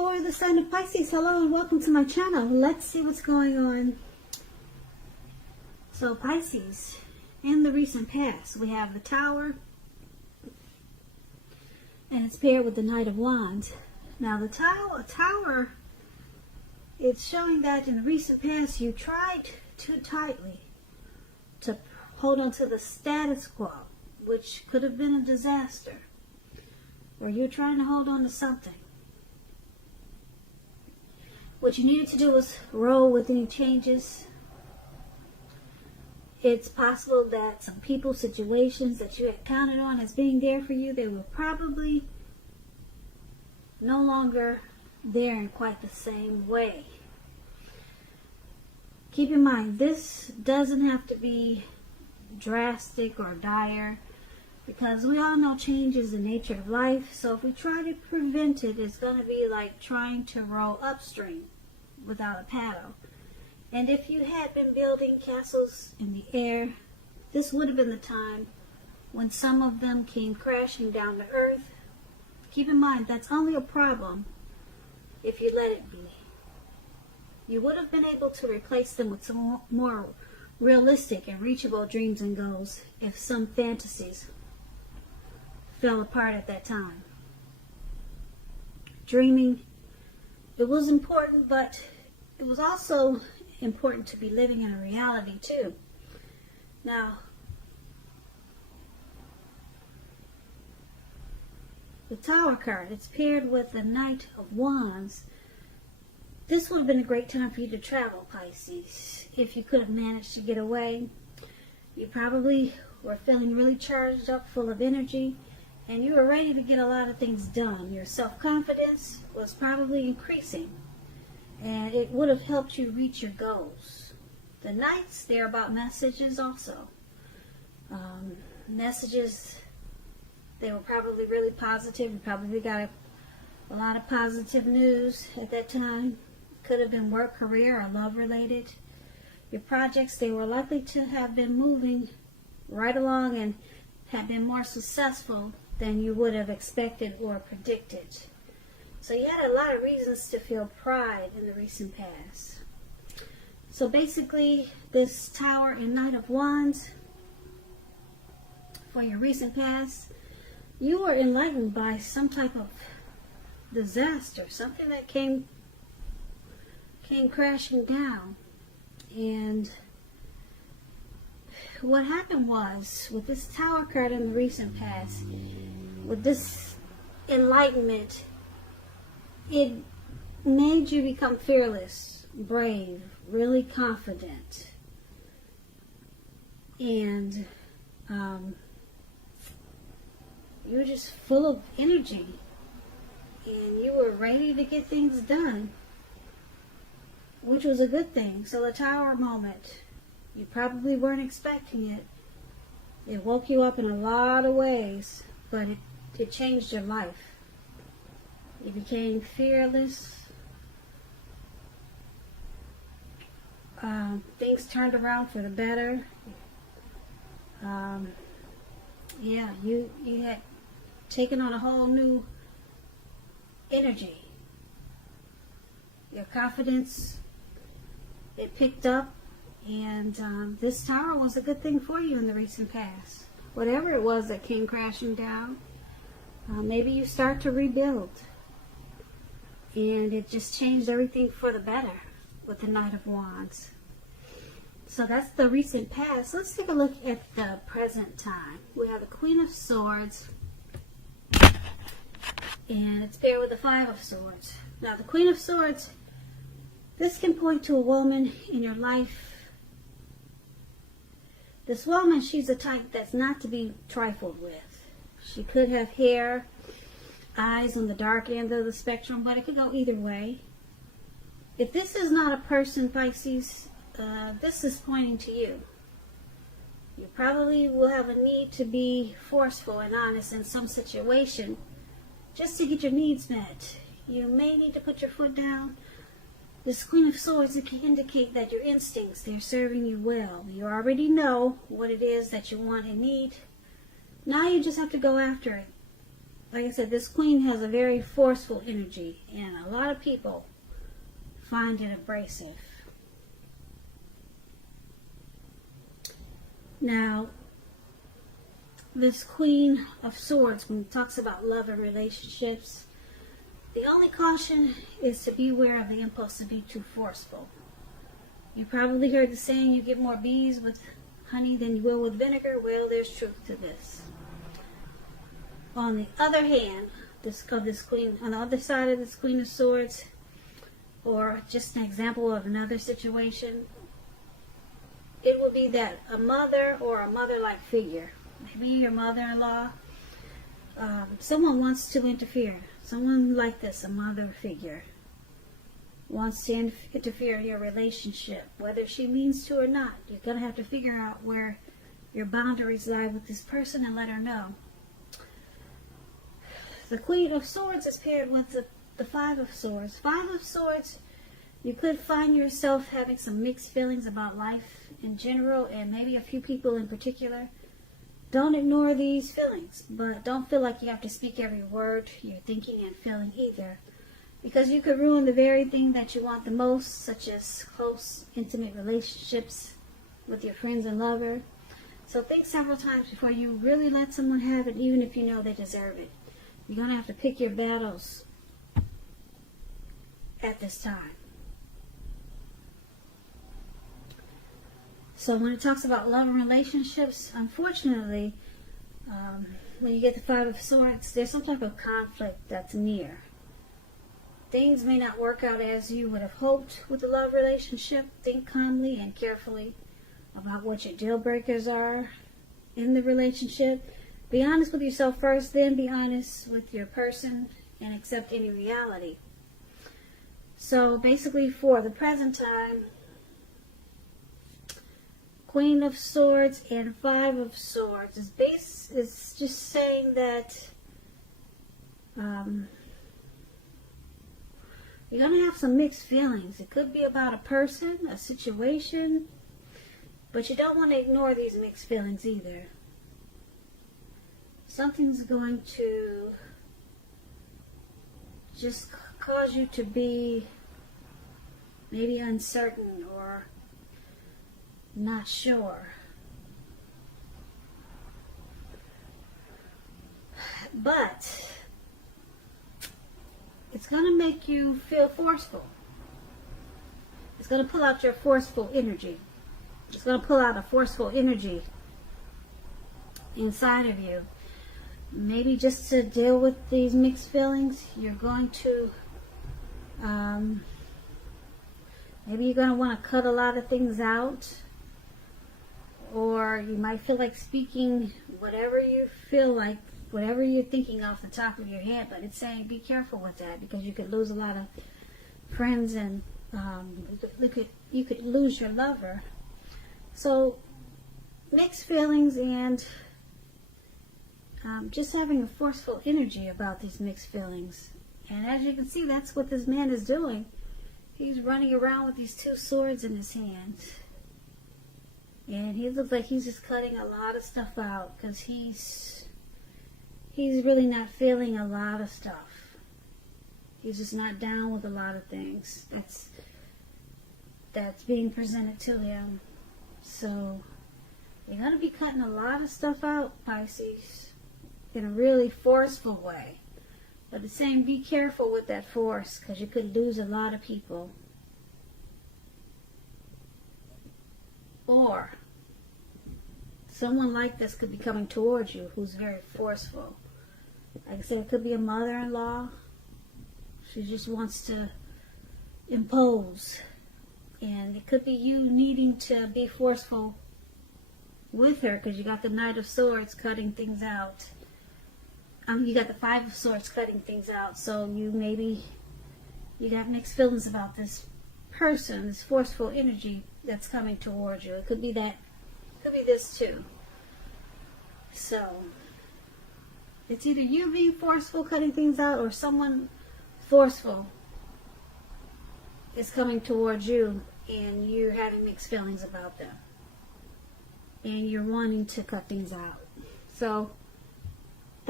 for the sign of Pisces. Hello and welcome to my channel. Let's see what's going on. So Pisces, in the recent past, we have the Tower, and it's paired with the Knight of Wands. Now the Tower, it's showing that in the recent past you tried too tightly to hold on to the status quo, which could have been a disaster. Or you're trying to hold on to something. What you needed to do was roll with any changes. It's possible that some people, situations that you had counted on as being there for you, they were probably no longer there in quite the same way. Keep in mind, this doesn't have to be drastic or dire, because we all know change is the nature of life. So if we try to prevent it, it's going to be like trying to row upstream without a paddle. And if you had been building castles in the air, this would have been the time when some of them came crashing down to earth. Keep in mind, that's only a problem if you let it be. You would have been able to replace them with some more realistic and reachable dreams and goals if some fantasies fell apart at that time. Dreaming, it was important, but it was also important to be living in a reality too. Now, the Tower card, it's paired with the Knight of Wands. This would have been a great time for you to travel, Pisces. If you could have managed to get away, you probably were feeling really charged up, full of energy, and you were ready to get a lot of things done. Your self-confidence was probably increasing, and it would have helped you reach your goals. The Knights, they're about messages also. Messages, they were probably really positive. You probably got a lot of positive news at that time. Could have been work, career, or love related. Your projects, they were likely to have been moving right along and have been more successful than you would have expected or predicted. So you had a lot of reasons to feel pride in the recent past. So basically, this Tower and Knight of Wands, for your recent past, you were enlightened by some type of disaster, something that came crashing down. And what happened was, with this Tower card in the recent past, with this enlightenment, it made you become fearless, brave, really confident, and you were just full of energy, and you were ready to get things done, which was a good thing. So the Tower moment, you probably weren't expecting it. It woke you up in a lot of ways, but it changed your life. You became fearless. Things turned around for the better. Yeah, you had taken on a whole new energy. Your confidence, it picked up, and this Tower was a good thing for you in the recent past. Whatever it was that came crashing down, maybe you start to rebuild. And it just changed everything for the better with the Knight of Wands. So that's the recent past. Let's take a look at the present time. We have the Queen of Swords, and it's paired with the Five of Swords. Now the Queen of Swords, this can point to a woman in your life. This woman, she's a type that's not to be trifled with. She could have hair, eyes on the dark end of the spectrum, but it could go either way. If this is not a person, Pisces, this is pointing to you. You probably will have a need to be forceful and honest in some situation just to get your needs met. You may need to put your foot down. This Queen of Swords, it can indicate that your instincts, they're serving you well. You already know what it is that you want and need. Now you just have to go after it. like I said, this Queen has a very forceful energy, and a lot of people find it abrasive. Now, this Queen of Swords, when it talks about love and relationships, the only caution is to beware of the impulse to be too forceful. You probably heard the saying, you get more bees with honey than you will with vinegar. Well, there's truth to this. On the other hand, this Queen, on the other side of this Queen of Swords, or just an example of another situation, it would be that a mother or a mother-like figure, maybe your mother-in-law, someone wants to interfere. Someone like this, a mother figure, wants to interfere in your relationship, whether she means to or not. You're going to have to figure out where your boundaries lie with this person and let her know. The Queen of Swords is paired with the Five of Swords. Five of Swords, you could find yourself having some mixed feelings about life in general, and maybe a few people in particular. Don't ignore these feelings, but don't feel like you have to speak every word you're thinking and feeling either, because you could ruin the very thing that you want the most, such as close, intimate relationships with your friends and lover. So think several times before you really let someone have it, even if you know they deserve it. You're going to have to pick your battles at this time. So when it talks about love and relationships, unfortunately, when you get the Five of Swords, there's some type of conflict that's near. Things may not work out as you would have hoped with the love relationship. Think calmly and carefully about what your deal breakers are in the relationship. Be honest with yourself first, then be honest with your person and accept any reality. So basically, for the present time, Queen of Swords and Five of Swords is just saying that you're going to have some mixed feelings. It could be about a person, a situation, but you don't want to ignore these mixed feelings either. Something's going to just cause you to be maybe uncertain or not sure. But it's going to make you feel forceful. It's going to pull out your forceful energy. It's going to pull out a forceful energy inside of you. Maybe just to deal with these mixed feelings, you're going to maybe you're going to want to cut a lot of things out, or you might feel like speaking whatever you feel like, whatever you're thinking off the top of your head. But it's saying be careful with that, because you could lose a lot of friends, and you could lose your lover. So mixed feelings, and just having a forceful energy about these mixed feelings. And as you can see, that's what this man is doing. He's running around with these two swords in his hands. And he looks like he's just cutting a lot of stuff out, because he's really not feeling a lot of stuff. He's just not down with a lot of things that's being presented to him. So you're going to be cutting a lot of stuff out, Pisces, in a really forceful way. But it's saying be careful with that force, because you could lose a lot of people. Or someone like this could be coming towards you who's very forceful. Like I said, it could be a mother-in-law. She just wants to impose. And it could be you needing to be forceful with her, because you got the Knight of Swords cutting things out. You got the Five of Swords cutting things out. So you got mixed feelings about this person, this forceful energy that's coming towards you. It could be that. It could be this too. So it's either you being forceful, cutting things out, or someone forceful is coming towards you, and you're having mixed feelings about them, and you're wanting to cut things out. So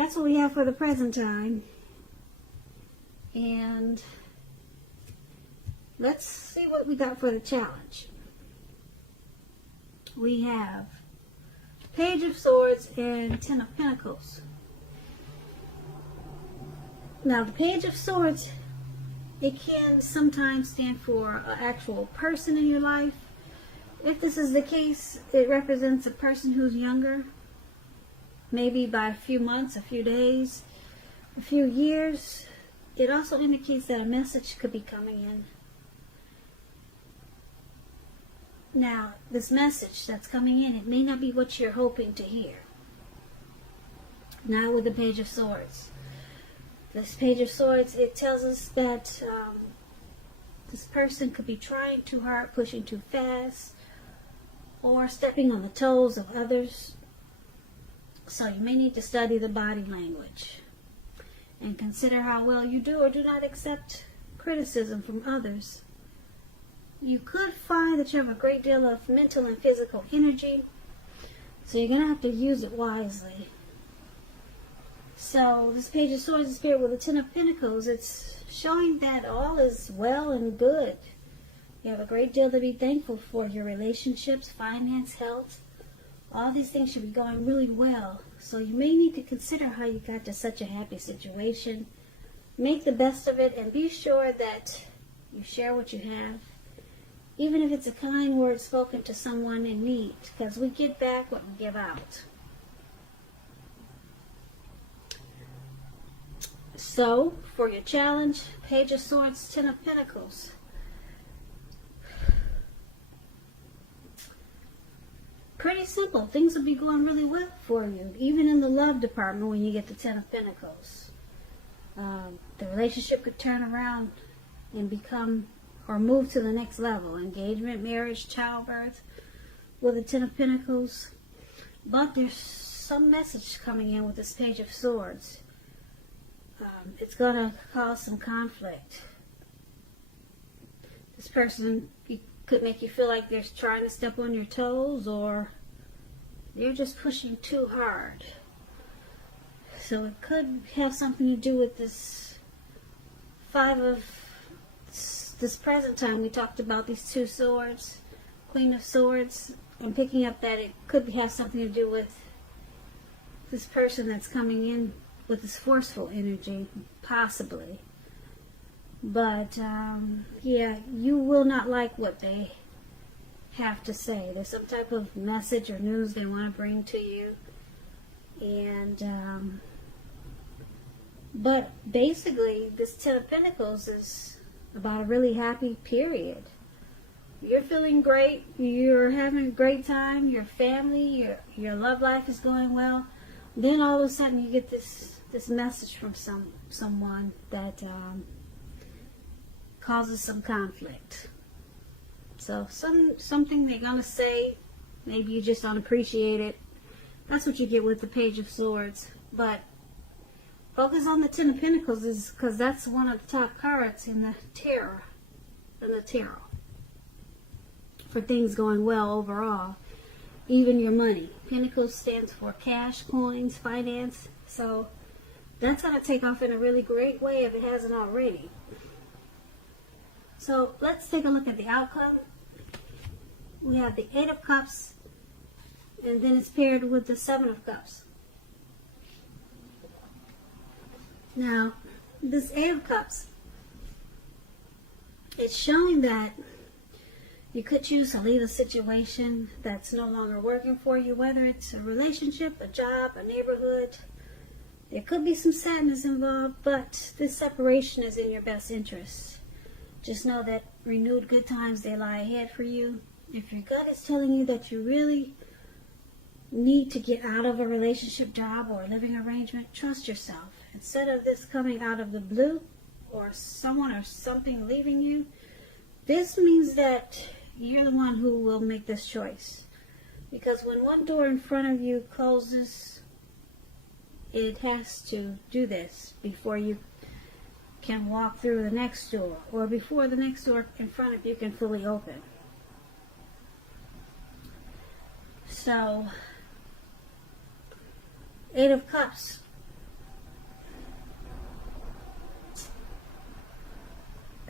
that's what we have for the present time. And let's see what we got for the challenge. We have Page of Swords and Ten of Pentacles. Now, the Page of Swords, it can sometimes stand for an actual person in your life. If this is the case, it represents a person who's younger, maybe by a few months, a few days, a few years. It also indicates that a message could be coming in. Now, this message that's coming in, it may not be what you're hoping to hear. Now with the Page of Swords. This Page of Swords, it tells us that this person could be trying too hard, pushing too fast, or stepping on the toes of others. So you may need to study the body language and consider how well you do or do not accept criticism from others. You could find that you have a great deal of mental and physical energy, so you're going to have to use it wisely. So this Page of Swords is paired with the Ten of Pentacles. It's showing that all is well and good. You have a great deal to be thankful for. Your relationships, finance, health, all these things should be going really well. So you may need to consider how you got to such a happy situation. Make the best of it and be sure that you share what you have. Even if it's a kind word spoken to someone in need, because we get back what we give out. So, for your challenge, Page of Swords, Ten of Pentacles. Pretty simple. Things will be going really well for you, even in the love department when you get the Ten of Pentacles. The relationship could turn around and become or move to the next level. Engagement, marriage, childbirth with the Ten of Pentacles. But there's some message coming in with this Page of Swords. It's going to cause some conflict. This person could make you feel like they're trying to step on your toes, or they're just pushing too hard. So it could have something to do with this this present time. We talked about these two swords, Queen of Swords. I'm picking up that it could have something to do with this person that's coming in with this forceful energy, possibly. But, yeah, you will not like what they have to say. There's some type of message or news they want to bring to you. And, but basically, this Ten of Pentacles is about a really happy period. You're feeling great. You're having a great time. Your family, your love life is going well. Then all of a sudden you get this message from someone that causes some conflict. So something they're gonna say, maybe you just don't appreciate it. That's what you get with the Page of Swords. But focus on the Ten of Pentacles, is because that's one of the top cards in the tarot. For things going well overall, even your money. Pentacles stands for cash, coins, finance. So that's going to take off in a really great way if it hasn't already. So let's take a look at the outcome. We have the Eight of Cups, and then it's paired with the Seven of Cups. Now, this Eight of Cups, it's showing that you could choose to leave a situation that's no longer working for you, whether it's a relationship, a job, a neighborhood. There could be some sadness involved, but this separation is in your best interest. Just know that renewed good times, they lie ahead for you. If your gut is telling you that you really need to get out of a relationship, job, or a living arrangement, trust yourself. Instead of this coming out of the blue, or someone or something leaving you, this means that you're the one who will make this choice. Because when one door in front of you closes, it has to do this before you can walk through the next door, or before the next door in front of you can fully open. So, Eight of Cups.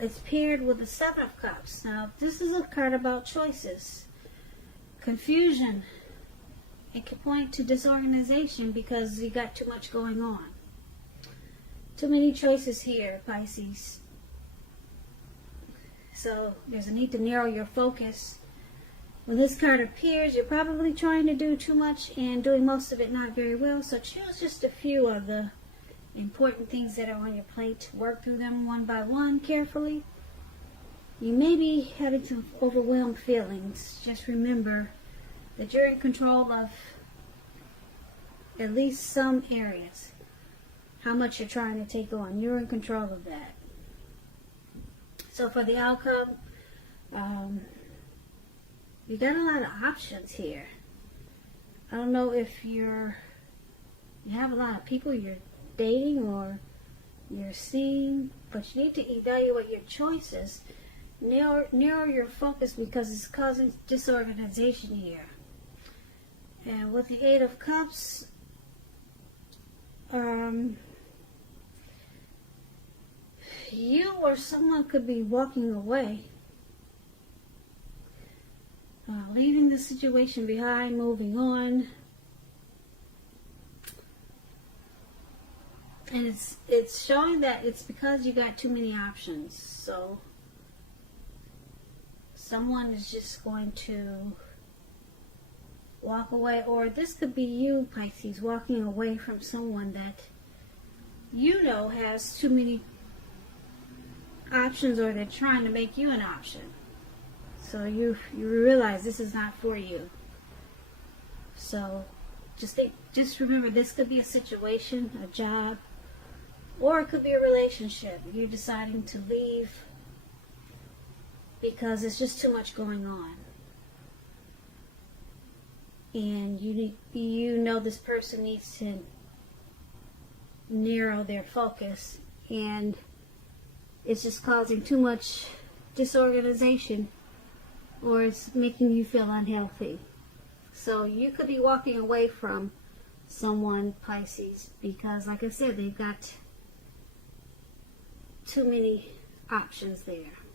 it's paired with the Seven of Cups. Now, this is a card about choices, confusion. It can point to disorganization because you got too much going on. Too many choices here, Pisces. So there's a need to narrow your focus. When this card appears, you're probably trying to do too much and doing most of it not very well. So choose just a few of the important things that are on your plate. Work through them one by one carefully. You may be having some overwhelmed feelings. Just remember that you're in control of at least some areas. How much you're trying to take on, you're in control of that. So for the outcome, you got a lot of options here. I don't know if you have a lot of people you're dating or you're seeing, but you need to evaluate your choices. Narrow your focus because it's causing disorganization here. And with the Eight of Cups, you or someone could be walking away, leaving the situation behind, moving on. And it's showing that it's because you got too many options. So someone is just going to walk away, or this could be you, Pisces, walking away from someone that you know has too many options, or they're trying to make you an option. So you realize this is not for you. So just remember, this could be a situation, a job, or it could be a relationship. You're deciding to leave because it's just too much going on. And you know this person needs to narrow their focus, and it's just causing too much disorganization, or it's making you feel unhealthy. So you could be walking away from someone, Pisces, because like I said, they've got too many options there.